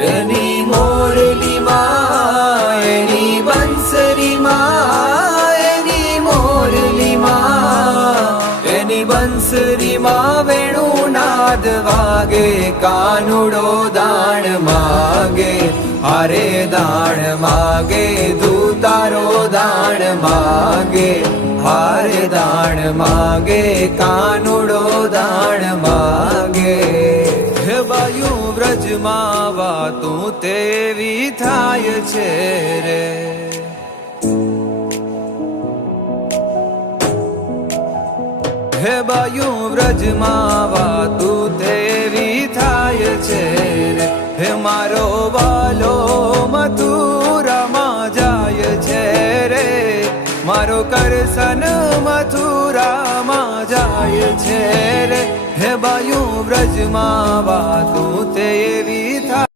એની મોરલીમાં એની બંસરીમાં એની મોરલીમાં એની બંસરીમાં વેણું નાદ વાગે કાનુડો દાણ માગે હારે દાણ માગે દૂતારો દાણ માગે હારે દાણ માગે કાનુડો દાણ માગે બાયુ વ્રજમાં વાતું તેવી થાય છે રે. હે વાયુ વ્રજમાં વાતું તેવી થાય છે રે. હે મારો વાલો મથુરામાં જાય છે રે. મારો કરસન મથુરામાં જાય છે હે બાયુ વ્રજમાં વાતું